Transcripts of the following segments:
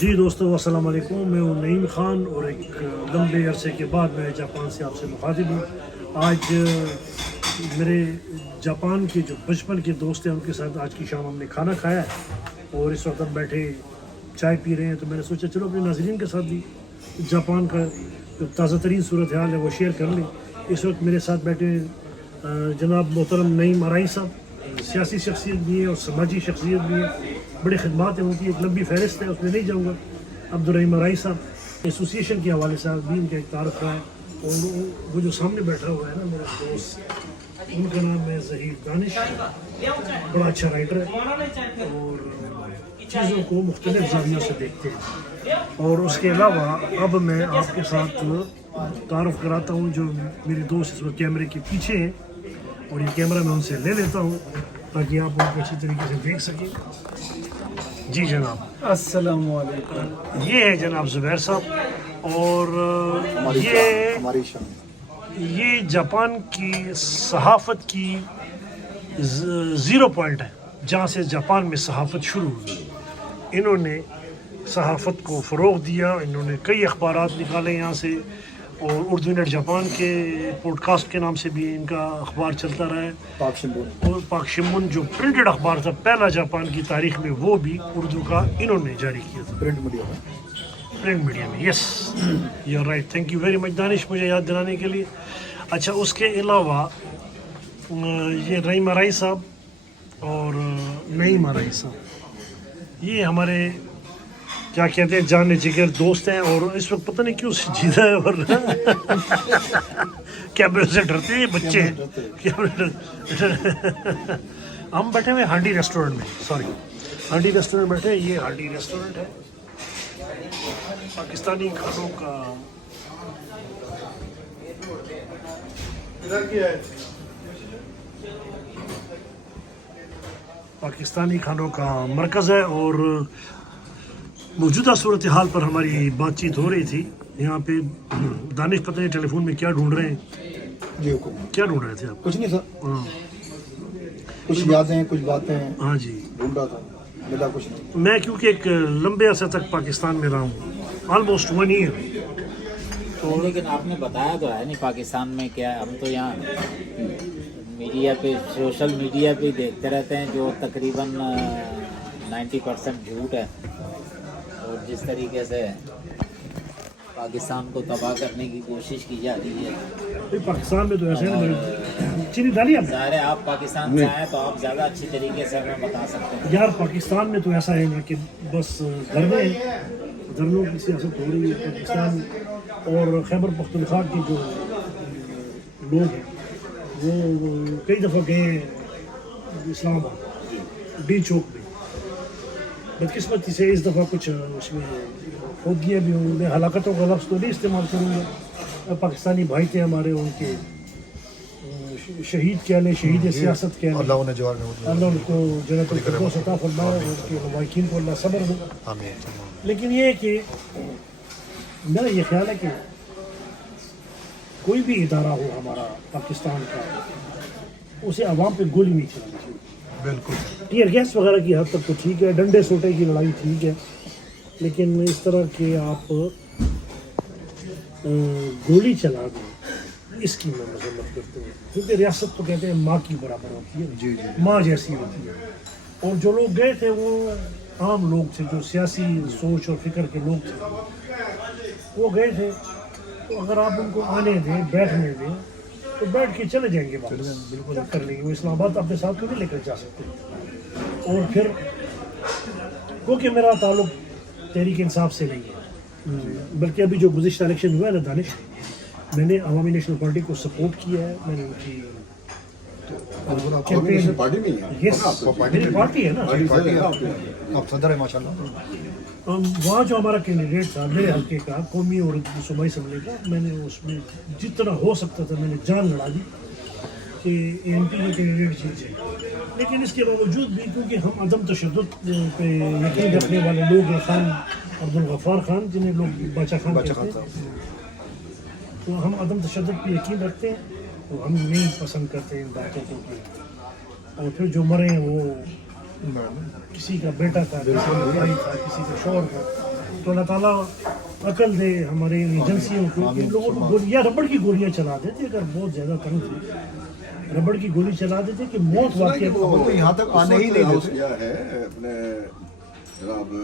جی دوستو السلام علیکم، میں ہوں نعیم خان اور ایک لمبے عرصے کے بعد میں جاپان سے آپ سے مخاطب ہوں۔ آج میرے جاپان کے جو بچپن کے دوست ہیں ان کے ساتھ آج کی شام ہم نے کھانا کھایا ہے اور اس وقت ہم بیٹھے چائے پی رہے ہیں، تو میں نے سوچا چلو اپنے ناظرین کے ساتھ بھی جاپان کا جو تازہ ترین صورتحال ہے وہ شیئر کر لیں۔ اس وقت میرے ساتھ بیٹھے جناب محترم نعیم ارائی صاحب، سیاسی شخصیت بھی ہے اور سماجی شخصیت بھی ہے، بڑی خدمات ہیں ان کی، ایک لمبی فہرست ہے، اس میں نہیں جاؤں گا۔ عبدالرحیم ارائی صاحب ایسوسیشن کے حوالے سے بھی ان کا ایک تعارف ہے، اور وہ جو سامنے بیٹھا ہوا ہے نا میرا دوست، ان کا نام ہے ظہیر دانش، بڑا اچھا رائٹر ہے اور چیزوں کو مختلف زاویوں سے دیکھتے ہیں۔ اور اس کے علاوہ اب میں آپ کے ساتھ تعارف کراتا ہوں جو میرے دوست اس وقت کیمرے کے پیچھے ہیں، اور یہ کیمرہ میں ان سے لے لیتا ہوں تاکہ آپ ان کو اچھی طریقے سے دیکھ سکیں۔ جی جناب، السلام علیکم۔ یہ ہے جناب زبیر صاحب، اور یہ جاپان کی صحافت کی زیرو پوائنٹ ہے، جہاں سے جاپان میں صحافت شروع ہوئی۔ انہوں نے صحافت کو فروغ دیا، انہوں نے کئی اخبارات نکالے یہاں سے، اور اردو نیٹ جاپان کے پوڈ کاسٹ کے نام سے بھی ان کا اخبار چلتا رہا ہے، اور پاک شمون جو پرنٹڈ اخبار تھا پہلا جاپان کی تاریخ میں، وہ بھی اردو کا انہوں نے جاری کیا تھا، پرنٹ میڈیا میں۔ Yes you are right, thank you very much Danish مجھے یاد دلانے کے لیے۔ اچھا، اس کے علاوہ یہ رحیم ارائی صاحب اور نعیم ارائی صاحب، یہ ہمارے کیا کہتے ہیں جان جگر دوست ہیں، اور اس وقت پتہ نہیں کیوں سنجیدہ ہے، اور کیمرے سے ڈرتے ہیں بچے ہم بیٹھے ہوئے ہانڈی ریسٹورنٹ میں، سوری ہانڈی ریسٹورنٹ بیٹھے ہیں، یہ ہانڈی ریسٹورنٹ ہے پاکستانی کھانوں کا۔ پاکستانی کھانوں کا مرکز ہے، اور موجودہ صورتحال پر ہماری بات چیت ہو رہی تھی۔ یہاں پہ دانش پتہ نہیں ٹیلی فون میں کیا ڈھونڈ رہے ہیں؟ جی حکم، کیا ڈھونڈ رہے تھے آپ؟ کچھ نہیں سر، ہاں کچھ یادیں کچھ باتیں ہاں جی، ڈھونڈ رہا تھا، ملا کچھ نہیں۔ میں کیونکہ ایک لمبے عرصے تک پاکستان میں رہا ہوں، آلموسٹ 1 ایئر، تو لیکن آپ نے بتایا تو ہے نہیں پاکستان میں کیا ہے۔ ہم تو یہاں میڈیا پہ، سوشل میڈیا پہ دیکھتے رہتے ہیں جو تقریباً 90% جھوٹ ہے، اور جس طریقے سے پاکستان کو تباہ کرنے کی کوشش کی جا رہی ہے۔ پاکستان میں تو ایسے ہے، چینی ڈالی آپ نے؟ ظاہر ہے آپ پاکستان سے آئے تو آپ زیادہ اچھی طریقے سے ہمیں بتا سکتے ہیں۔ یار پاکستان میں تو ایسا ہے نا کہ بس گھر میں دھرنوں کی سیاست ہو رہی ہے پاکستان، اور خیبر پختونخوا کے جو لوگ ہیں وہ کئی دفعہ گئے اسلام آباد ڈی چوک میں، بدقسمتی سے اس دفعہ کچھ اس میں فوجیاں بھی ہوں، میں ہلاکتوں کا لفظ تو نہیں استعمال کروں گا، پاکستانی بھائی تھے ہمارے، ان کے شہید کہہ لیں، شہید سیاست کہہ لیں، اللہ ان کو جنت الفردوس عطا فرمائے، اور ان کے لواحقین کو اللہ صبر دو۔ لیکن یہ ہے کہ میرا یہ خیال ہے کہ کوئی بھی ادارہ ہو ہمارا پاکستان کا، اسے عوام پہ گولی نہیں چلانی چاہیے۔ بالکل، ٹیئر گیس وغیرہ کی حد تک تو ٹھیک ہے، ڈنڈے سوٹے کی لڑائی ٹھیک ہے، لیکن اس طرح کے آپ گولی چلا دیں، اس کی میں مذمت کرتا ہوں، کیونکہ ریاست تو کہتے ہیں ماں کی برابر ہوتی ہے، ماں جیسی ہوتی ہے، اور جو لوگ گئے تھے وہ عام لوگ تھے، جو سیاسی سوچ اور فکر کے لوگ تھے، وہ گئے تھے، تو اگر آپ ان کو آنے دیں، بیٹھنے دیں، تو بیٹھ کے چلے جائیں گے واپس، بالکل کر لیں گے، وہ اسلام آباد اپنے ساتھ کو نہیں لے کر جا سکتے۔ اور پھر کیونکہ میرا تعلق تحریک انصاف سے نہیں ہے، بلکہ ابھی جو گزشتہ الیکشن ہوا ہے نا دانش، میں نے عوامی نیشنل پارٹی کو سپورٹ کیا ہے، میں نے ان کی کیمپین، یس میری پارٹی ہے نا، آپ صدر ہیں ماشاء اللہ۔ وہاں جو ہمارا کینڈیڈیٹ تھا میرے حلقے کا، قومی اور صوبائی اسمبلی کا، میں نے اس میں جتنا ہو سکتا تھا میں نے جان لڑا دی کہ ایم پی کے کینڈیڈیٹ جیت جائے، لیکن اس کے باوجود بھی کیونکہ ہم عدم تشدد پہ یقین رکھنے والے لوگ ہیں، خان عبدالغفار خان جنہیں لوگ باچا خان کہتے ہیں، تو ہم عدم تشدد پہ یقین رکھتے ہیں، تو ہم نہیں پسند کرتے ان باتوں کو، اور پھر جو مرے ہیں وہ کسی کا بیٹا تھا، کسی کا بھائی تھا، کسی کا شوہر تھا، تو اللہ تعالیٰ عقل دے ہمارے ایجنسیوں کو کہ ان لوگوں کو گولیاں ربڑ کی گولیاں چلا دیتے اگر بہت زیادہ تنگ تھے ربڑ کی گولی چلا دیتے کہ موت واقع تو یہاں تک آنے ہی نہیں ہاؤس دیتے. کیا ہے اپنے جناب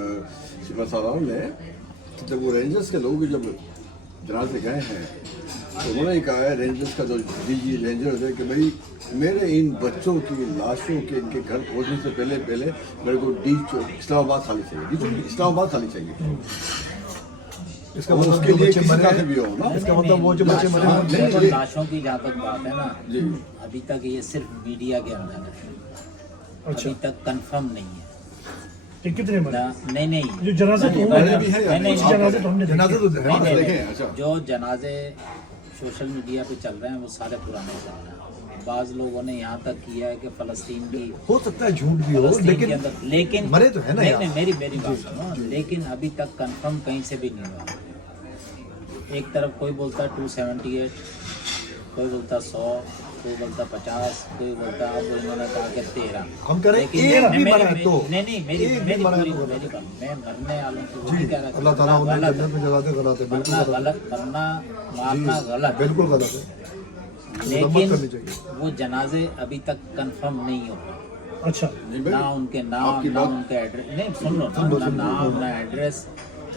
سپر سالار نے جب وہ رینجرز کے لوگ جب جنازے گئے ہیں تو انہوں نے کہا ہے رینجرز کا جو ڈی جی رینجرز ہے کہ بھائی میرے ان بچوں کی لاشوں کے ان کے گھر پہنچنے سے پہلے میرے کو اسلام آباد خالی چاہیے اسلام آباد خالی چاہیے. اس کا اور اس مطلب کے جو لیے بچے کسی مرے طرح سے بھی ہو نا. اس کا مطلب وہ جو بچے مرے لاشوں ہیں لاشوں کی جہاں تک بات ہے نا جی ابھی تک یہ صرف میڈیا کے اندر ہے اچھا ابھی تک کنفرم نہیں ہے کہ کتنے مرے نہیں جو جنازے تو پہلے بھی ہے یا نہیں، کچھ جنازے تو ہم نے جنازے دیکھے. تو نہیں، نہیں، دیکھیں، نہیں۔ اچھا۔ جو جنازے سوشل میڈیا پہ چل رہے ہیں وہ سارے پرانے چل رہے ہیں. بعض لوگوں نے یہاں تک کیا ہے کہ فلسطین کی ہو سکتا ہے جھوٹ بھی ہو فلسطین کے لیکن اندر لیکن مرے تو ہے نا نہیں، یار. نہیں، میری بات سنو لیکن ابھی تک کنفرم کہیں سے بھی نہیں ہوا. ایک طرف کوئی بولتا ہے 278 کوئی بولتا 100 کوئی بولتا 50 کوئی بولتا اب انہوں نے کہا کہ 13. ہم کہہ رہے ہیں لیکن ایک بھی میری- مرا ہے تو نہیں میری ایک بھی میری مرا ہے پوری تو میری بات میں مرنے والوں کو جی نہیں کہہ رہا اللہ تعالیٰ انہیں غلط جنت میں جگہ دے غلط ہے مرنا بالکل غلط غلط مرنا مارنا غلط ہے. بالکل غلط ہے. لیکن مذمت کرنی چاہیے. وہ جنازے ابھی تک کنفرم نہیں ہو رہے. اچھا نہ ان کے آپ نام کی نہ بات- ان کا ایڈریس نہیں سن لو نہ نام نہ ایڈریس.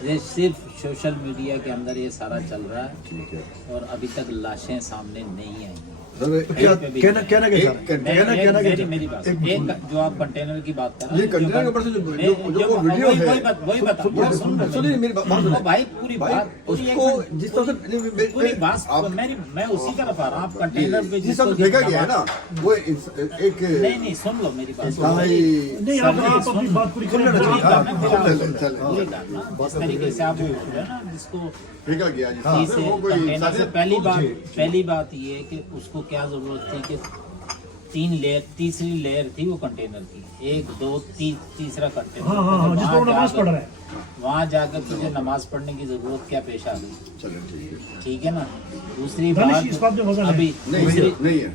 یہ صرف سوشل میڈیا کے اندر یہ سارا چل رہا ہے ٹھیک ہے اور ابھی تک لاشیں سامنے نہیں آئی. سر تو کیا کہنا کیا ایک میری بات ایک جو آپ کنٹینر کی بات کر رہے یہ کنٹینر کے اوپر سے جو وہ ویڈیو ہے وہی بتا سنیے میری بات سنیے بھائی پوری بھائی بات اس کو جس طرح سے پوری بات آپ میں اسی طرف آ رہا ہوں. آپ کنٹینر پہ جس طرح سے دیکھا گیا ہے نا وہ ایک نہیں سن لو میری بات انتہائی نہیں آپ اپنی بات پوری کریں پوری کرنا جس طریقے سے آپ بول رہے ہیں نا جس کو پھینکا گیا جس تیسرے وہ کوئی کنٹینر سے پہلی بات یہ ہے کہ اس کو کیا ضرورت تھی کہ 3 لیئر تیسری لیئر تھی وہ کنٹینر کی 1 2 تیسرا کنٹینر ہاں جس کو نماز پڑھ رہا ہے وہاں جا کر تجھے نماز پڑھنے کی ضرورت کیا پیش آ گئی. چلیں ٹھیک ہے ٹھیک ہے نا. دوسری دانش اس بات میں بات وزن ہے. ابھی نہیں ہے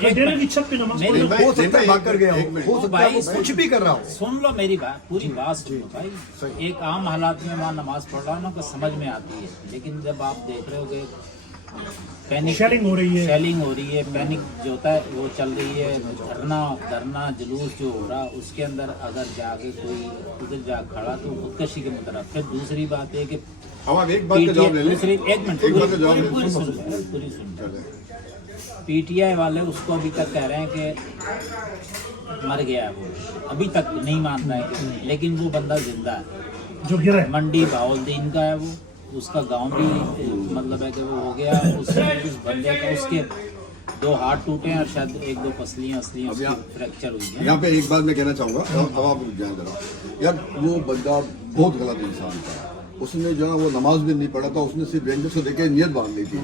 کنٹینر کی چھت پہ نماز پڑھ میری- رہا ہے. ہو سکتا ہے بھاگ کر گیا ایک ہو منٹ. ہو سکتا ہے وہ کچھ بھی کر رہا ہو. سن لو میری بات پوری بات سن لو بھائی. ایک عام حالات میں وہاں نماز پڑھ رہا ہوں نا تو سمجھ میں آتی ہے لیکن جب آپ دیکھ رہے ہو کہ پینک شیلنگ ہو رہی ہے شیلنگ ہو رہی ہے پینک جو ہوتا ہے وہ چل رہی ہے دھرنا جلوس جو ہو رہا اس کے اندر اگر جا کے کوئی ادھر جا کھڑا تو خودکشی کے مطلب. پھر دوسری بات ہے کہ اب آپ ایک بات کا جواب لے لیں دوسری ایک منٹ ایک بات کا جواب لے پوری لیں سن لو، پوری سن لو. چلیں پی ٹی آئی والے اس کو ابھی تک کہہ رہے ہیں کہ مر گیا ہے وہ ابھی تک نہیں مان رہا ہے کہ لیکن وہ بندہ زندہ ہے. جو گرا ہے منڈی باولدین کا ہے وہ اس کا گاؤں بھی مطلب ہے کہ وہ ہو گیا اس بندے کا اس کے 2 ہاتھ ٹوٹے ہیں اور شاید 1-2 پسلیاں اب یہاں- فریکچر ہوئی ہیں. یہاں پہ ایک بات میں کہنا چاہوں گا اب آپ رک جائیں ذرا یار وہ بندہ بہت غلط انسان تھا. اس نے جو ہے وہ نماز بھی نہیں پڑھا تھا اس نے صرف رینجرز کو دیکھ کے نیت باندھ لی تھی.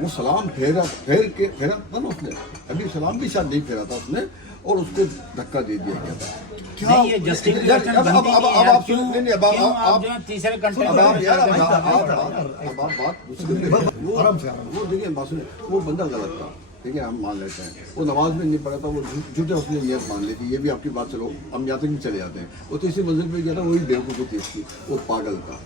وہ سلام پھیرا تھا نا اس نے ابھی سلام بھی شاید نہیں پھیرا تھا اس نے اور اس کو دھکا دے دیا گیا تھا. نہیں یہ جسٹیفیکیشن اب بنتی اب نہیں اب ہے. آپ سن نہیں اب کیوں آپ آپ جو ہے تیسرے اب آپ کنٹینر یار اب آپ بات وہ دیکھیں بات سنیں وہ بندہ غلط تھا ٹھیک ہے ہم مان لیتے ہیں وہ نماز میں نہیں پڑھا تھا وہ جھوٹے اس نے نیت مان لی تھی. یہ بھی آپ کی بات چلو ہم یہاں تک بھی چلے جاتے ہیں. وہ تیسری منزل پہ گیا تھا وہی بیوقوفی تھی اس کی وہ پاگل تھا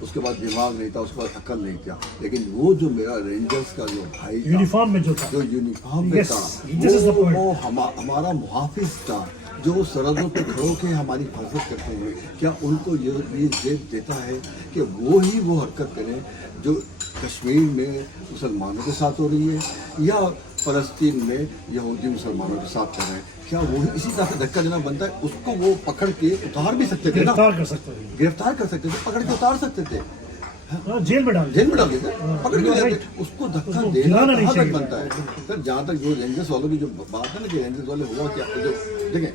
اس کے بعد دماغ نہیں تھا اس کے بعد عقل نہیں تھا. لیکن وہ جو میرا رینجرز کا جو بھائی تھا یونیفارم میں جو تھا جو یونیفارم میں Yes, تھا this is the point. وہ ہمارا محافظ تھا جو سرحدوں پہ کھڑو کے ہماری حفاظت کرتے ہیں. کیا ان کو یہ زیب دیتا ہے کہ وہی وہ حرکت کریں جو کشمیر میں مسلمانوں کے ساتھ ہو رہی ہے یا فلسطین میں یہودی مسلمانوں کے ساتھ کر رہے ہیں؟ کیا وہ اسی طرح سے دھکا دینا بنتا ہے؟ اس کو وہ پکڑ کے اتار بھی سکتے تھے نا گرفتار کر سکتے ہیں گرفتار کر سکتے تھے پکڑ کے اتار سکتے تھے جیل میں ڈال جیل میں ڈال دیتے پکڑ کے Right. دیتے. اس کو دھکا کو دینا گرانا نہیں کہاں تک چاہیے. بنتا ہے؟ پھر جہاں تک جو رینجرز والوں کی جو بات ہے نا کہ رینجرز والے ہوا کیا جو دیکھیں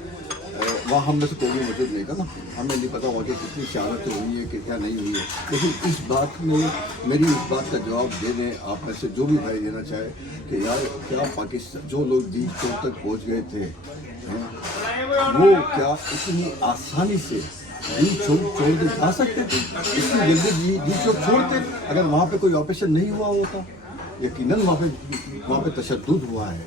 وہاں ہم میں سے کوئی بھی موجود نہیں تھا نا ہمیں نہیں پتا ہوا کہ کتنی شہادت ہوئی ہے کہ کیا نہیں ہوئی ہے. لیکن اس بات میں میری اس بات کا جواب دے دیں آپ میں سے جو بھی بھائی دینا چاہے کہ یار کیا پاکستان جو لوگ دیش چوک تک پہنچ گئے تھے وہ کیا اتنی آسانی سے دل چھوڑ کے جا سکتے تھے؟ اتنی جلدی دل چوک چھوڑتے اگر وہاں پہ کوئی آپریشن نہیں ہوا ہوتا. یقیناً وہاں پہ تشدد ہوا ہے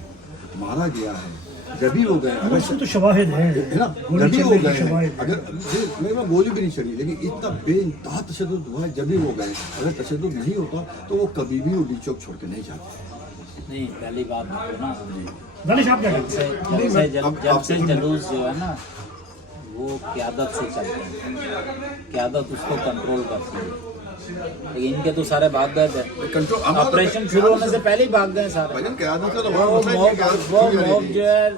مارا گیا ہے जबी हो गए वो उसमें तो शवाहिद है है ना, गोली जबी हो चलने की गए हैं। शवाहिद है। अगर मैं गोली भी नहीं चली, लेकिन इतना बेइंतहा तशद्दुद हुआ है, जबी हो गए। अगर तशद्दुद नहीं होता तो वो कभी भी उड़ी चौक छोड़ के नहीं जाते। नहीं, पहली बात देखो ना, दानिश आप क्या कहते हैं? जब से जुलूस जो है ना वो क़यादत से चलते हैं, क़यादत उसको कंट्रोल करती है, लेकिन इनके तो सारे भाग गए थे। कंट्रोल ऑपरेशन शुरू होने से पहले ही भाग गए सारे। भाईजान क़यादत का तो वो बड़ा मसला है कि मॉब जो है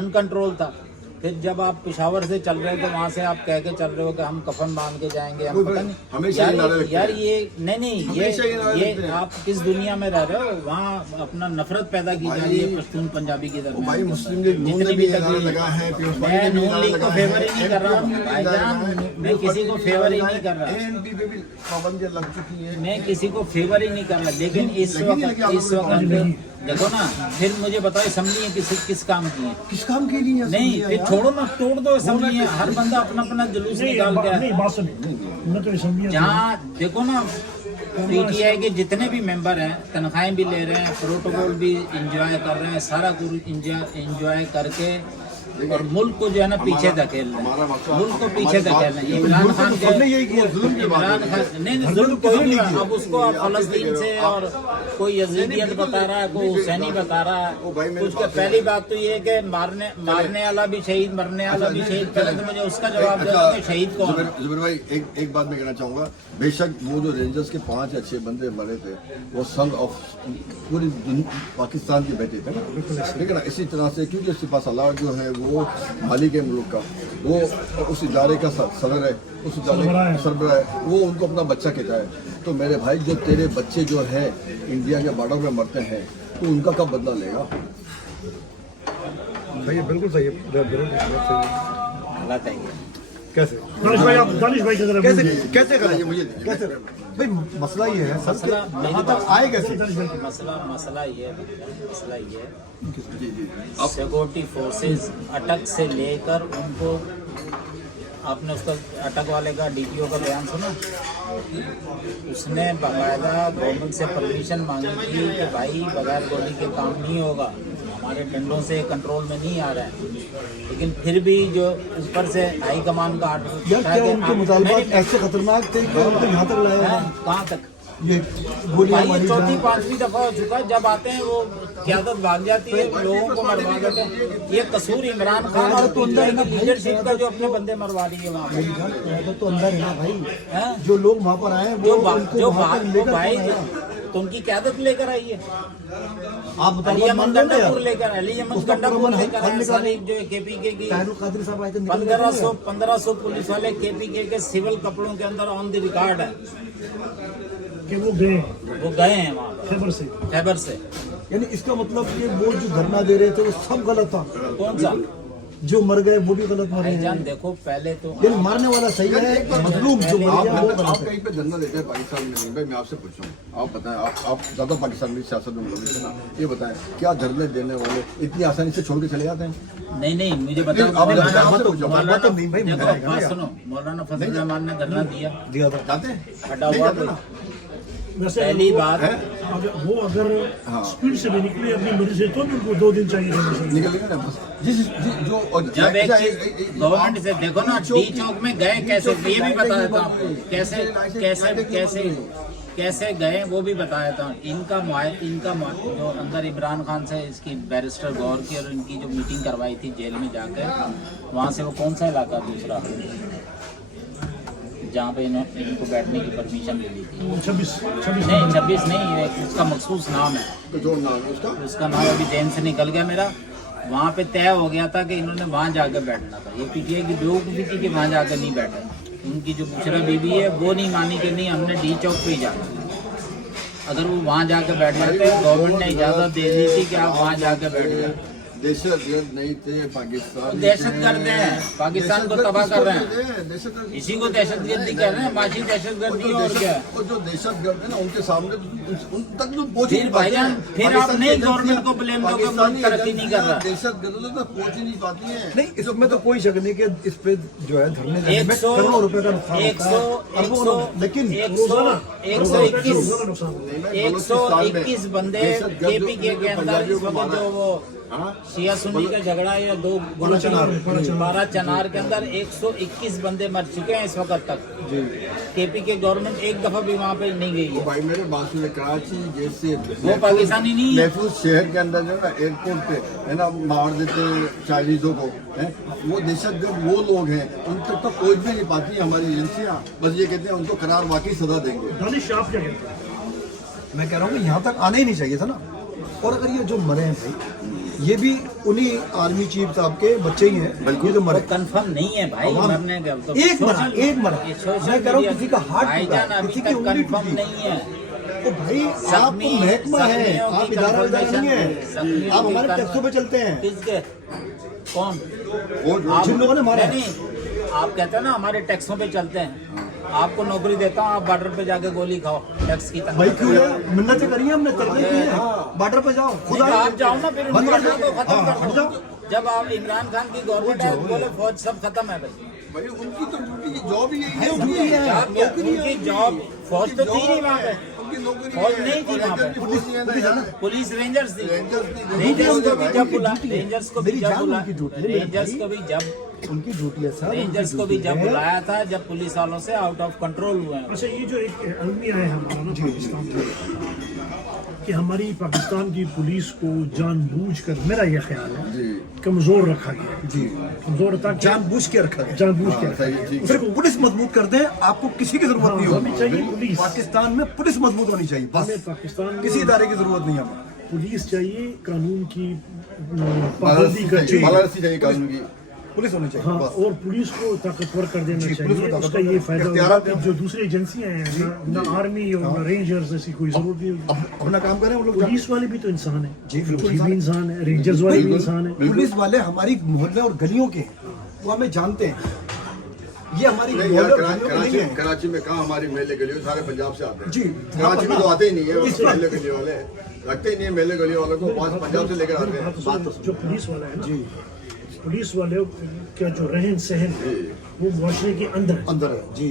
अनकंट्रोल था। फिर जब आप पेशावर से चल रहे थे, वहाँ से आप कह के चल रहे हो कि हम कफन बांध के जाएंगे, हम पता नहीं हमेशा ये नारे लगते यार हैं। ये नहीं हमेशा ये नारे लगते ये हैं। आप किस दुनिया में रह रहे हो, वहाँ अपना नफरत पैदा की जा रही है पश्तून पंजाबी की तरफ। भाई मुस्लिम लीग नून ने भी ये नारा लगा है, पीयूष भाई ने मैं भी ये नून नारा लीग को लगा फेवर है, ही नहीं कर रहा हूँ भाईजान, मैं किसी को फेवर ही नहीं कर रहा, ANP पे भी पाबंदियां लग चुकी हैं। मैं किसी को फेवर ही नहीं कर रहा। लेकिन इस वक्त देखो ना, फिर मुझे बताओ असेंबली किस काम की है? किस काम के लिए नहीं, फिर छोड़ो ना, तोड़ दो असेंबली। हर बंदा अपना अपना जुलूस नहीं निकाल के नहीं बात सुनिए, मैं तो असम्बलियाँ जहाँ देखो ना, पीटीआई के जितने भी मेंबर हैं तनख्वाहें भी ले रहे हैं, प्रोटोकॉल भी इंजॉय कर रहे हैं, सारा कुछ इंजॉय करके और मुल्क को जो है ना पीछे धकेल रहे हैं, मुल्क को पीछे धकेल रहे हैं। इमरान खान के इमरान खान नहीं जुल्म कोई नहीं है। अब उसको आप फलस्तीन से और कोई यजीदियत बता रहा है, कोई हुसैनी बता रहा है कुछ का। पहली बात तो ये है कि मारने वाला भी शहीद, मरने वाला भी शहीद। पहले तो मुझे उसका जवाब दो कि शहीद कौन है। जुबैर भाई एक बात मैं कहना चाहूँगा, बेशक वो जो रेंजर्स के 5 या 6 बंदे मरे थे वो सन ऑफ पूरी पाकिस्तान के बेटे थे ना, ठीक है ना। इसी तरह से क्योंकि सिपा सलार जो है वो मालिक है मुल्क का, वो उस इदारे का सदर है, उस इदारे का सरबराह है, वो उनको अपना बच्चा कहता है। तो मेरे भाई जो तेरे बच्चे जो है इंडिया के बॉर्डर में मरते हैं तो उनका कब बदला लेगा? सही है, बिल्कुल सही है। गलत है ये। कैसे दानिश भाई की तरफ कैसे बोलिए। कैसे करें? ये मुझे कैसे भाई मसला ये है सर मसला कि मेरी यहाँ बात- तक आए कैसे? मसला ये है जी जी सिक्योरिटी फोर्सेस अटक से लेकर उनको, आपने उसका अटक वाले का डीपीओ का बयान सुना? उसने बाकायदा गवर्नमेंट से परमिशन मांगी थी कि भाई बगैर गोली के काम नहीं होगा, हमारे डंडों से कंट्रोल में नहीं आ रहा है। लेकिन फिर भी जो ऊपर से हाई कमान का आर्डर यार क्या उनके मुतालबात ऐसे खतरनाक थे कि उनको यहाँ तक लाया है? कहाँ तक? ये गोलियां भाई मारी चौथी जाएं। 5वीं दफा हो चुका है। जब आते हैं वो क़यादत भाग जाती है, लोगों को मरवा देते हैं। ये कसूर इमरान खान और पीटीआई की लीडरशिप का जो अपने बंदे मरवा रही है वहाँ पे। तो अंदर है ना भाई, हैं? जो लोग वहाँ पर आए हैं वो उनको वहाँ तक लेकर भाई कौन आया? तो उनकी क़यादत लेकर आई है। आप अली मुतालबात अहमद मान लो ना यार। गंडापुर लेकर, अली अहमद उसका गंडापुर प्रमाण लेकर हल आए। निकालो। सारी जो केपीके की ताहिरुल कादरी साहब आए थे, निकल गए थे। 1500 पुलिस वाले केपीके के सिविल कपड़ों के अंदर ऑन द रिकॉर्ड है कि वो गए वो गए हैं वहाँ पर खैबर से। खैबर से। यानी इसका मतलब कि वो जो धरना दे रहे थे वो सब गलत था, कौन सा? जो मर गए वो भी गलत मरे हैं। भाईजान देखो पहले तो यानी मारने वाला सही है, मजलूम जो मर गया वो आप गलत है। कहीं पे धरना देते हैं पाकिस्तान में? नहीं भाई, मैं आपसे पूछ रहा हूँ, आप बताएं, आप ज़्यादा पाकिस्तान में सियासत में मुलविस हैं ना, ये बताएं क्या धरने देने वाले इतनी आसानी से छोड़ के चले जाते हैं? नहीं मुझे बताओ। नहीं, आप मौलाना- जानते हो, जो मौलाना- बात नहीं भाई, देखो, मजा आएगा बात ना सुनो, मौलाना फजल रहमान ने धरना दिया, दिया था। जाते हैं? हटा नहीं हुआ जाते कोई। ना। वैसे पहली बात अगर स्पीड से भी निकले अपनी मर्जी से तो भी उनको 2 दिन चाहिए थे। निकल गए ना बस। जो और जब एक अच्छा, चीज गवर्नमेंट से देखो ना, डी चौक में गए कैसे, ये भी बता देता हूँ आपको। कैसे गए वो भी बता देता हूँ। इनका जो अंदर इमरान खान से इसकी बैरिस्टर गौर की और इनकी जो मीटिंग करवाई थी जेल में जाकर, वहाँ से वो कौन सा इलाका दूसरा जहाँ पे इनको बैठने की परमिशन मिली थी? 26 नहीं 26 नहीं, उसका मखसूस नाम है, तो जो नाम है उसका उसका नाम अभी जहन से निकल गया मेरा। वहाँ पे तय हो गया था कि इन्होंने वहाँ जाकर बैठना था। ये पीटीआई की बेवकूफ़ी थी कि वहाँ जाकर नहीं बैठे। उनकी जो बुशरा बीबी है वो नहीं मानी कि नहीं हमने डी चौक पे ही जाना। अगर वो वहाँ जाकर बैठ जाते, गवर्नमेंट ने इजाज़त दे दी थी कि आप वहाँ जाकर बैठ जाए। दहशतगर्द नहीं थे पाकिस्तान, दहशतगर्द हैं, पाकिस्तान को तबाह कर रहे हैं। दहशतगर्द इसी को दहशतगर्दी कह रहे हैं, माशी दहशतगर्दी और क्या है। और जो दहशतगर्द है ना उनके सामने उन तक तो पहुंच ही फिर नहीं पाते भाईजान, हैं। फिर आप पाकिस्तान नहीं की गवर्नमेंट को blame दो कि पाकिस्तानी मुल्क तरक्की नहीं कर रहा। दहशतगर्द तक पहुंच ही नहीं पाती है। नहीं, इसमें तो कोई शक नहीं कि इस पे जो है धरने देने में 100 करोड़ों रुपए का नुकसान होता है, अरबों रुपए। लेकिन 121 बंदे केपीके के अंदर इस वक्त जो वो हाँ शिया सुन्नी का झगड़ा है या दो बारह चनार। 12 चनार के अंदर 121 बंदे मर चुके हैं इस वक्त तक। जी केपी के गवर्नमेंट एक दफा भी वहाँ पे नहीं गई तो है। भाई मेरे बात सुने, कराची जैसे वो पाकिस्तानी नहीं है। महफूज शहर के अंदर जो है ना एयरपोर्ट पे है ना मार देते चाइनीजों को है, वो दहशतगर्द वो लोग हैं, उन तक तो पहुंच भी नहीं पाती हमारी एजेंसियाँ, बस ये कहते हैं उनको करार वाकई सजा देंगे। दानिश आप क्या कहते हैं? मैं कह रहा हूँ कि यहाँ तक आना ही नहीं चाहिए था ना। और अगर ये जो मरे हैं भाई, ये भी उन्हीं आर्मी चीफ साहब के बच्चे ही हैं, ये जो मरे। कंफर्म नहीं है भाई मरने का तो एक मरा ये सोशल मैं कह रहा हूँ मीडिया किसी का हाथ भाईजान टूटा, अभी किसी तक की उंगली कंफर्म टूटी। नहीं है। तो भाई आप तो महकमा है, जख्मियों आप की इदारा confirmation नहीं है, जख्मियों आप की हमारे confirm- टैक्सों पे चलते हैं। किसके कौन वो जो आप जिन लोगों ने मारा है। नहीं, आप कहते हैं ना हमारे टैक्सों पे चलते हैं। आपको नौकरी देता हूँ, आप बॉर्डर पे जाके गोली खाओ टैक्स की भाई क्यों तनख्वाह। है, मिन्नतें करी हैं हमने, तरले की हैं, बॉर्डर पे जाओ खुद नहीं, आए। आप जाओ ना फिर बंद कर इमरान खान दो। को खत्म हाँ, कर हट दो। जाओ। जब आप इमरान खान की गवर्नमेंट है बोले फौज सब खत्म है भाई। भाई उनकी तो ड्यूटी जॉब ही यही भाई, है, ड्यूटी है। जॉब क्या? उनकी जॉब फौज तो थी नहीं वहाँ पे, उनकी नौकरी फौज नहीं थी वहाँ पे। पुलिस रेंजर्स थी। रेंजर्स को भी जब बुला रेंजर्स को भी मेरी जब जान बुला उनकी ड्यूटी है, रेंजर्स को भी जब उनकी ड्यूटी है सर, रेंजर्स को भी जब बुलाया था जब पुलिस वालों से आउट ऑफ कंट्रोल हुए हैं। अच्छा, ये जो एक अलमिया है हमारा ना पाकिस्तान में, कि हमारी पाकिस्तान की पुलिस को जानबूझकर, मेरा ये ख्याल है, जी कमज़ोर रखा गया है। जी कमज़ोर रखा गया, जानबूझ के रखा गया। जानबूझ के हाँ, रखा सही, गया। ठीक। सिर्फ पुलिस मजबूत कर दे, आपको किसी की जरूरत नहीं हमें चाहिए होगी। पुलिस, पाकिस्तान में पुलिस मजबूत होनी चाहिए, हमें बस पाकिस्तान में किसी इदारे की जरूरत नहीं है हमें। पुलिस चाहिए, कानून की पाबंदी करनी बालारसी चाहिए कानून की। पुलिस होनी चाहिए हाँ, बस। और पुलिस को ताकतवर कर देना जी, पुलिस को चाहिए। ताकतवर उसका ये फायदा होगा इख्तियारात कि दें। जो दूसरी एजेंसियां हैं ना आर्मी और ना रेंजर्स, ऐसी कोई जरूरत नहीं होगी। अब अपना काम करें वो लोग। पुलिस वाले भी तो इंसान है, जी, बिल्कुल पुलिस भी इंसान है, रेंजर्स वाले भी इंसान है। पुलिस वाले हमारी मोहल्ले और गलियों के हैं, वो हमें जानते हैं। ये हमारी नहीं मोहल्ले यार, और गलियों के नहीं है। कराची में कहाँ हमारी मेले गली सारे पंजाब से आते हैं। जी। कराची में तो आते ही नहीं है इस बात- मेले गली वाले, रखते ही नहीं है मेले गली वालों को, वहाँ पंजाब से लेकर आते हैं। बात जो पुलिस वाला है ना, पुलिस वाले का जो रहन सहन है वो मुआशरे के अंदर है, अंदर है जी।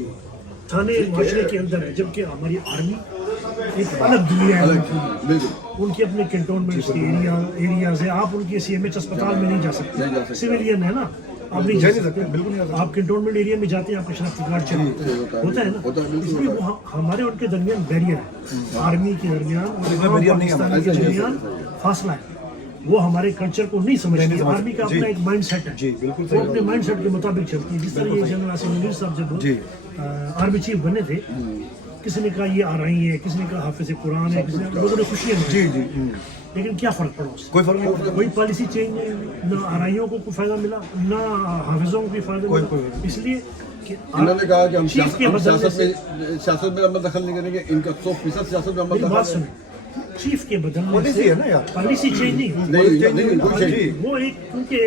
थाने मुआशरे के अंदर है, जबकि हमारी आर्मी एक अलग दुनिया है उनकी। बिल्कुल उनके अपने कैंटोनमेंट्स के एरियाज है। आप उनके CMH अस्पताल में नहीं जा सकते, सिविलियन है ना, आप नहीं जा सकते, बिल्कुल नहीं जा सकते। आप कैंटोनमेंट एरिया में जाते हैं, आपका शनाख्ती कार्ड चाहिए, होता है ना। इसलिए वो हमारे उनके दरमियान बैरियर है, आर्मी के दरमियान और इसमें बैरियर नहीं है, पाकिस्तानी के दरमियान फासला है। वो हमारे कल्चर को नहीं समझती। नहीं समझती। आर्मी का जी। अपना एक माइंड सेट है, जी, बिल्कुल वो सही अपने माइंड सेट के मुताबिक चलती है। जिस तरह ये जनरल आसिम मुनीर साहब जी। जब आर्मी चीफ बने थे, किसी ने कहा ये आरई है, किसी ने कहा हाफिज कुरान है, किसी ने, लोगों ने खुशियाँ जी मनाई। जी लेकिन क्या फर्क पड़ा उससे? कोई फर्क नहीं पड़ता। कोई पॉलिसी चेंज नहीं हुई, ना आरआईओ को कोई फायदा मिला, ना हाफिजों को कोई फायदा कोई- मिला। इसलिए कि इन्होंने कहा कि हम चीफ के हम बदलने से, सियासत में हम दखल नहीं करेंगे, इनका 100% सियासत में हम मेरी बात दखल सुनो, चीफ के बदलने पॉलिसी से है ना यार। पॉलिसी चेंज नहीं हुई। नहीं नहीं कोई जी। चेंज वो एक, क्योंकि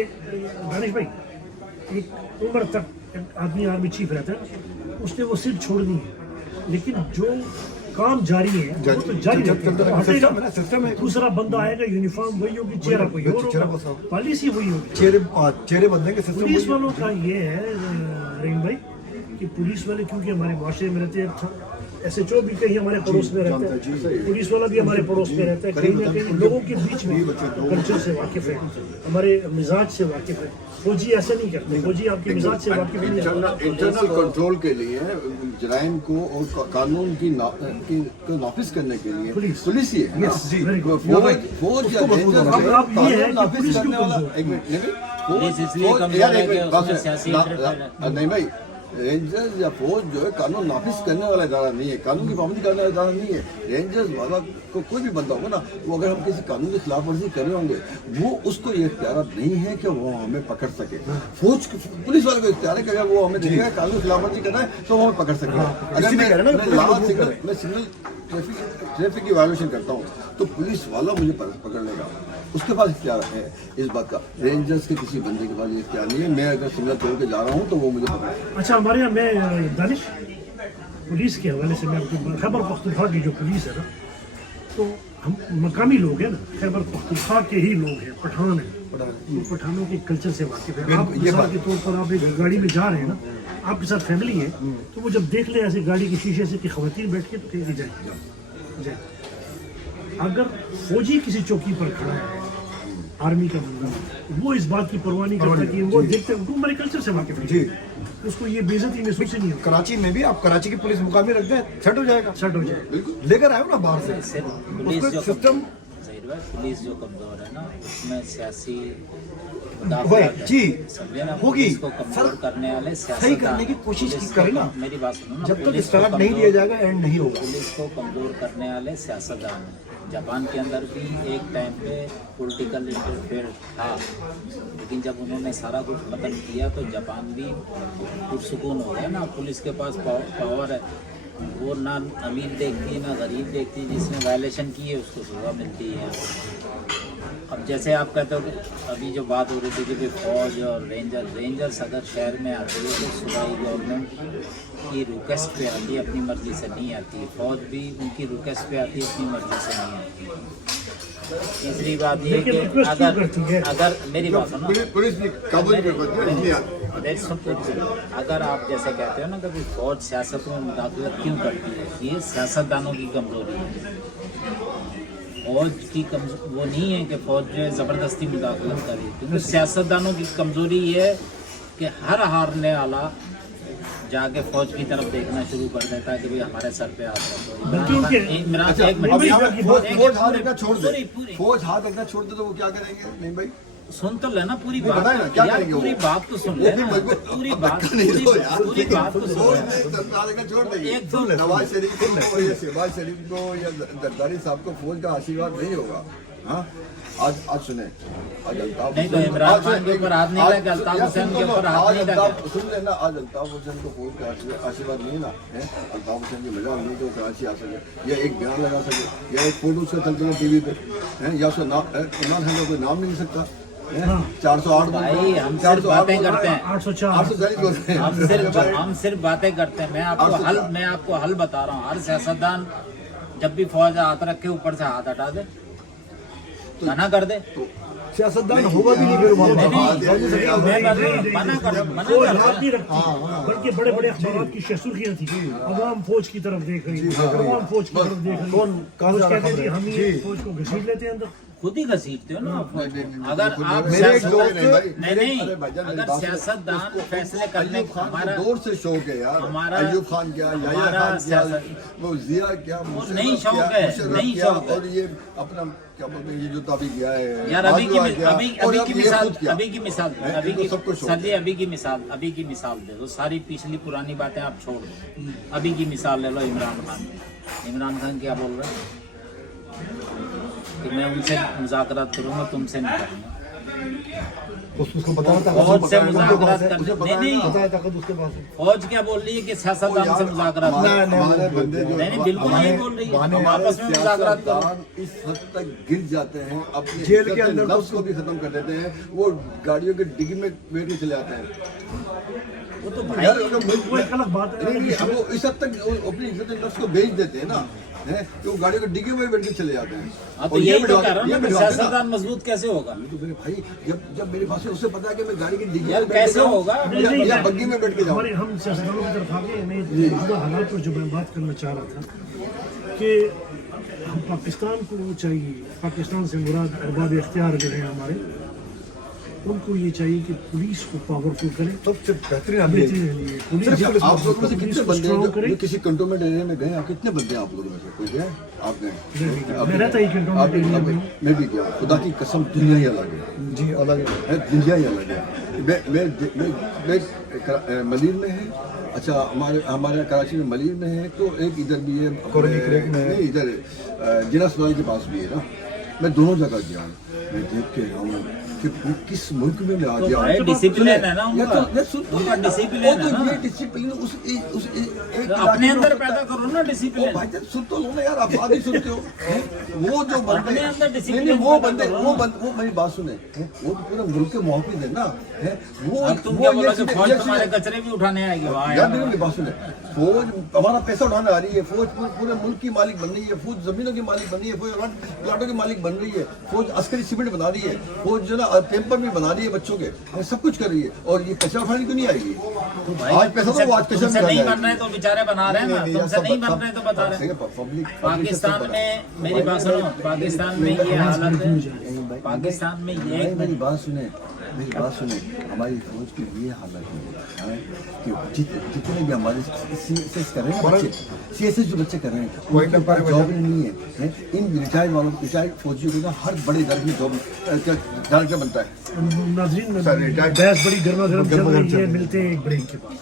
दानिश भाई एक उम्र तक आदमी आर्मी चीफ रहता है, उसने वो सिर्फ छोड़ दी है, लेकिन जो काम जारी है वो तो जारी चलता रहेगा। हटेगा। सिस्टम है ना, सिस्टम है। दूसरा बंदा आएगा, यूनिफॉर्म वही होगी, चेहरा कोई और चेहरा होगा, बस होगा। पॉलिसी वही होगी। चेहरे बदलेंगे सिस्टम। पुलिस वालों का ये है रहीम भाई कि पुलिस वाले क्योंकि हमारे माशरे में रहते हैं, SHO भी कहीं हमारे पड़ोस में रहता है, पुलिस वाला भी हमारे पड़ोस में रहता है, कहीं ना कहीं लोगों के बीच में कल्चर से वाकिफ है, हमारे मिजाज से वाकिफ है। फौजी ऐसा नहीं करते, फौजी आपके मिजाज से वाकिफ नहीं है। इंटरनल कंट्रोल के लिए जराइम को और कानून की को नाफिज करने के लिए पुलिस। पुलिस ही है ना। जी। फौज या रेंजर्स अब ये है कि नाफिज पुलिस करने क्यों वाला कमजोर? एक मिनट नहीं पुलिस इसलिए फौज कमजोर यार है एक कि मिनट उसमें सियासी इंटरफेरेंस है। नहीं भाई, रेंजर्स या फौज जो है कानून नाफिज करने वाला इदारा नहीं है, कानून की पाबंदी करने वाला इदारा नहीं है। रेंजर्स वाला को कोई भी बंदा होगा ना, वो अगर हम किसी कानून की खिलाफ वर्जी कर रहे होंगे, वो उसको ये इख्तियार नहीं है कि वो हमें पकड़ सके। फौज पुलिस वाले को इख्तियार है कि अगर वो हमें देखेगा कानून की खिलाफ वर्जी कर रहा है तो वो हमें पकड़ सके। अगर इसीलिए कह रहे हैं ना, पुलिस लाल मजबूत सिग्नल करे। मैं सिग्नल ट्रैफिक की वायोलेशन करता हूँ तो पुलिस वाला मुझे पकड़ लेगा, उसके पास इख्तियार है इस बात का। रेंजर्स के किसी बंदे के पास ये इख्तियार नहीं है, मैं अगर सिग्नल तोड़ के जा रहा हूँ तो वो मुझे पकड़। अच्छा, हमारे यहाँ मैं दानिश पुलिस के हवाले से मैं आपको, खैबर पख्तूनख्वा की जो पुलिस है ना, तो हम मकामी लोग हैं ना, खैबर पख्तूनख्वा के ही लोग हैं, पठान हैं, तो पठानों के कल्चर से वाकिफ है। आप मिसाल के तौर पर आप एक गाड़ी में जा रहे हैं ना, आपके साथ फैमिली है, तो वो जब देख ले ऐसे गाड़ी के शीशे से कि खवातीन बैठ के, तो कहेगी जाए। अगर फौजी किसी चौकी पर खड़ा है आर्मी का बंदा, वो इस बात की परवाह नहीं करता कि वो देखते उनको हमारे कल्चर से वाकिफ है जी। उसको ये बेइज्जती महसूस ही नहीं होती, कराची में भी आप कराची की पुलिस मुकामी रख दें, सेट हो जाएगा, सेट हो जाए। लेकर आए हो ना बाहर से, सिर्फ पुलिस उसको जो सिस्टम जाहिर बात, पुलिस जो कमजोर है ना, उसमें सियासी वही जी समझे ना, होगी पुलिस को कमजोर करने वाले सही सियासतदान, करने की कोशिश पुलिस करें को ना, मेरी बात सुनो ना, जब तक पुलिस को स्टार्ट नहीं कमजोर- लिया जाएगा एंड नहीं होगा। पुलिस को कमजोर करने वाले सियासतदान हैं। जापान के अंदर भी एक टाइम पे पॉलिटिकल इंटरफेयर था, लेकिन जब उन्होंने सारा कुछ खत्म किया तो जापान भी पुरसुकून हो गया ना। पुलिस के पास पावर है, वो ना अमीर देखती है ना गरीब देखती है, जिसने वायलेशन की है उसको सजा मिलती है। अब जैसे आप कहते हो कि अभी जो बात हो रही थी कि फौज और रेंजर्स अगर शहर में आती है तो सूबाई गवर्नमेंट की रिक्वेस्ट पे आती है, अपनी मर्जी से नहीं आती है। फौज भी उनकी रिक्वेस्ट पे आती है, अपनी मर्जी से नहीं आती है। तीसरी बात ये लेकिन कि request क्यों अगर करती है? अगर मेरी बात सुनो, पुलिस भी काबू नहीं कर पाती है, इसलिए आती है। अगर आप जैसे कहते हो ना कि फौज सियासत में मुदाखलत क्यों करती है, ये सियासतदानों की कमजोरी है। फौज की वो नहीं है कि फौज जो है ज़बरदस्ती मुदाखलत करे, क्योंकि सियासतदानों की कमजोरी ये है कि हर हारने वाला जाके फौज की तरफ देखना शुरू कर देता है कि भाई हमारे सर पे हाथ रखो। बल्कि उनके- अच्छा, एक मिनट अभी यहाँ फौज हाथ पूरी- रखना छोड़ दे, पूरी- फौज हाथ रखना छोड़ दे तो वो क्या करेंगे? नहीं भाई, सुन तो लेना पूरी नहीं, बात, बताए ना, क्या यार करेंगे वो? पूरी बात तो सुन वो लेना, भी मजबूत- पूरी अब बात धक्का नहीं दो यार, पूरी बात तो छोड़ सुन दे, सरकार रखना छोड़ देगी। एक दो नवाज शरीफ को या शहबाज शरीफ को या जरदारी साहब को फौज का आशीर्वाद नहीं होगा। हाँ, आज सुने, आज अल्ताफ नहीं तो हुसैन- इमरान आज खान के ऊपर हाथ नहीं आज- लगा, अल्ताफ यार हुसैन सुन के लो, ऊपर हाथ आज नहीं लगा। अल्ताफ- सुन लेना, आज अल्ताफ हुसैन को फौज का आशीर्वाद नहीं ना है, अल्ताफ हुसैन की मजा नहीं तो कराची आ सके, या एक बयान लगा सके, या एक फोटो उसका चलते हो टीवी पे है, या उसका नाम इमरान खान का कोई नाम नहीं सकता है। 408 भाई हम सिर्फ बातें करते हैं, 804 840 बोलते हैं। हम सिर्फ बातें करते हैं। मैं आपको हल बता रहा हूँ। हर सियासतदान जब भी फौज हाथ रखे ऊपर से हाथ हटा दे, मना कर दे। सियासतदान होगा भी नहीं फिर वहाँ पर। मैं मना कर फौज हाथ नहीं रखती, बल्कि बड़े बड़े अखबार की शसूखियाँ थी, अवाम फौज की तरफ देख रही है, अवाम फौज की तरफ देख रही है। कौन कहाँ फौज से कहते खबर थे हम है? ये जी। फौज को घसीट लेते हैं अंदर। खुद ही घसीटते हो ना आप। अगर आप मेरे एक सियासत- दोस्त- नहीं अरे भाईजान, मेरी अगर बात सुनो, सियासतदान उसको- फैसले करने अय्यूब खान हमारा को दौर से शौक है यार। हमारा- अय्यूब खान क्या, याया हमारा खान क्या, सियासत- वो जिया क्या, मुशर्रफ नहीं शौक क्या, है, मुशर्रफ नहीं क्या, शौक है। और ये अपना क्या बोलते हैं, ये जो अभी गया है यार बाजवा गया, और अभी की अब ये मिसाल खुद क्या? अभी की मिसाल है, अभी इनको की सबको शौक सर जी है। अभी की मिसाल दे दो। सारी पिछली पुरानी बातें आप छोड़ दो, अभी की मिसाल ले लो। इमरान खान क्या बोल रहे हैं कि मैं उनसे मुज़ाकरात करूंगा, तुमसे नहीं करूंगा। उसको बताना था, फौज से उसको मुज़ाकरात बताया करने नहीं बताया ताकत उसके पास है। फौज क्या बोल रही है कि सियासतदान से मुज़ाकरात हमारे- करो। नहीं, हमारे बंदे जो नहीं बिल्कुल नहीं बोल रही है, हम हमारे आपस में मुज़ाकरात करो। सियासतदान इस हद तक गिर जाते हैं, अपने जेल के इज्जत अंदर नफ्स को भी खत्म कर देते हैं, वो गाड़ियों के डिग्गी में बैठ के चले जाते हैं। वो तो यार भाई अगर मुल्क वो एक अलग बात है। नहीं, नहीं, वो इस हद तक वो अपनी इज्जत नफ्स को बेच देते हैं ना, है कि वो गाड़ियों के डिग्गी में बैठ के चले जाते हैं। हाँ तो और ये यही तो बिठवा- कह रहा हूँ ये ना कि बिठवाते हैं ना। सियासतदान मजबूत कैसे होगा। तो मेरे भाई जब मेरे पास उससे पता है कि मैं गाड़ी की डिग्गी यार में बैठ के कैसे जाऊं, होगा? या बग्गी में बैठ के जाऊं। हमारे हम सियासतदानों की तरफ आगे मैं मौजूदा हालात पर जो मैं बात करना चाह रहा था कि हम पाकिस्तान को चाहिए, पाकिस्तान से मुराद अरबाब इख्तियार जो है हमारे, उनको ये चाहिए कि पुलिस को पावरफुल करें, सबसे बेहतरीन आदमी बेहतरीन है। है ये। पुलिस सिर्फ आप लोगों में से पुलिस कितने को बंदे हैं स्ट्रॉन्ग जो करें। किसी कंटोनमेंट एरिया में गए? आप कितने बंदे हैं आप लोगों में से? कोई गए? आप गए? मैं रहता ही कंटोनमेंट एरिया में हूँ। मैं भी गया। खुदा की कसम दुनिया ही अलग है, जी अलग है। दुनिया ही अलग है। मैं मलिर में है, अच्छा हमारे कराची में मलिर में है, तो एक इधर भी है, कोरनी क्रेक में है। नहीं, इधर जिना सवाई के पास भी है ना। मैं दोनों जगह गया हूँ, मैं देख के आया हूँ कि किस मुल्क में मैं आ तो गया भाई हूँ। डिसिप्लिन है ना या उनका, तो सुन, उनका डिसिप्लिन वो है तो ना। ये डिसिप्लिन उस एक तो अपने इलाके में अंदर होता पैदा है। करो ना ओ डिसिप्लिन। भाई जान सुन तो लो ना यार, आप बात ही सुनते हो हैं? वो जो बंदे अपने अंदर नहीं discipline नहीं वो पैदा बंदे करो। वो मेरी बात सुने हैं? वो तो पूरे मुल्क के मुहाफिज है ना, है वो अब तुम वो क्या बोला ये कि सुने- फौज ये तुम्हारे सुने- कचरे भी उठाने आएगी। वाह यार यार, मेरी बात सुने, फौज हमारा पैसा उठाने आ रही है, फौज पूरे मुल्क की मालिक बन रही है, फौज जमीनों की मालिक बन रही है, फौज प्लाटों की मालिक बन बन रही है, फौज अस्करी सीमेंट बना रही है, फौज जो ना पेपर भी बना रही है बच्चों के, ये सब कुछ कर रही है, और ये पैसा उठाने क्यों नहीं आएगी? आज पैसा तो वो आज पैसा तुमसे नहीं बन रहे तो बेचारे बना रहे हैं ना, तुमसे नहीं बन रहे तो बता रहे हैं। पब्लिक पाकिस्तान में मेरी बात सुनो, पाकिस्तान में ये हालत है, पाकिस्तान में ये मेरी बात सुने, हमारी फौज की ये हालत है कि जितने भी हमारे सीएसएस कर रहे हैं बच्चे, सीएसएस जो बच्चे कर रहे हैं उनके पास जॉब नहीं है। इन रिटायर्ड फौजियों को ना हर बड़े दर में जॉब डायरेक्टर बनता है। नाज़रीन, बहस बड़ी गर्मा गर्म चल रही है, मिलते हैं एक ब्रेक के बाद।